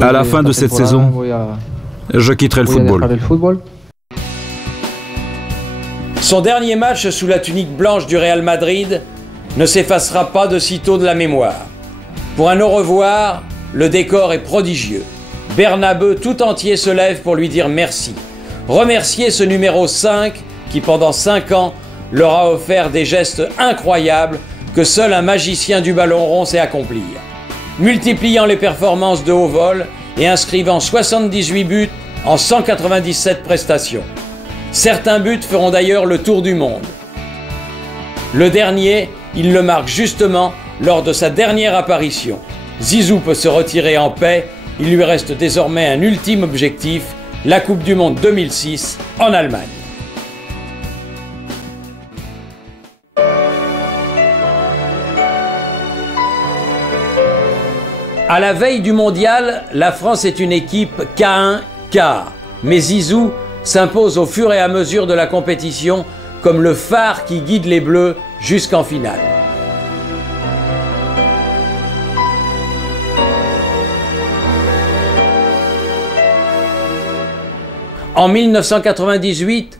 À la fin de cette saison, je quitterai le football. Son dernier match sous la tunique blanche du Real Madrid ne s'effacera pas de sitôt de la mémoire. Pour un au revoir, le décor est prodigieux. Bernabeu tout entier se lève pour lui dire merci. Remercier ce numéro 5 qui pendant 5 ans leur a offert des gestes incroyables que seul un magicien du ballon rond sait accomplir. Multipliant les performances de haut vol et inscrivant 78 buts en 197 prestations. Certains buts feront d'ailleurs le tour du monde. Le dernier, il le marque justement lors de sa dernière apparition. Zizou peut se retirer en paix, il lui reste désormais un ultime objectif, la Coupe du Monde 2006 en Allemagne. À la veille du mondial, la France est une équipe K1K. Mais Zizou s'impose au fur et à mesure de la compétition comme le phare qui guide les Bleus jusqu'en finale. En 1998,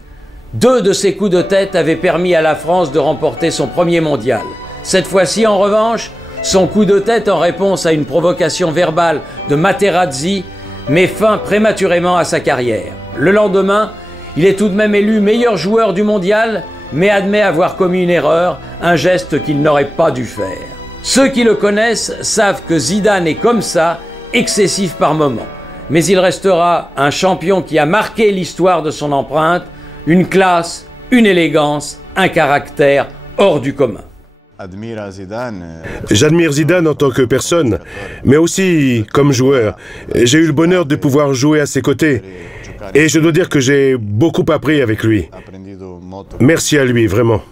2 de ses coups de tête avaient permis à la France de remporter son premier mondial. Cette fois-ci, en revanche, son coup de tête en réponse à une provocation verbale de Materazzi met fin prématurément à sa carrière. Le lendemain, il est tout de même élu meilleur joueur du mondial, mais admet avoir commis une erreur, un geste qu'il n'aurait pas dû faire. Ceux qui le connaissent savent que Zidane est comme ça, excessif par moments. Mais il restera un champion qui a marqué l'histoire de son empreinte, une classe, une élégance, un caractère hors du commun. J'admire Zidane en tant que personne, mais aussi comme joueur. J'ai eu le bonheur de pouvoir jouer à ses côtés. Et je dois dire que j'ai beaucoup appris avec lui. Merci à lui, vraiment.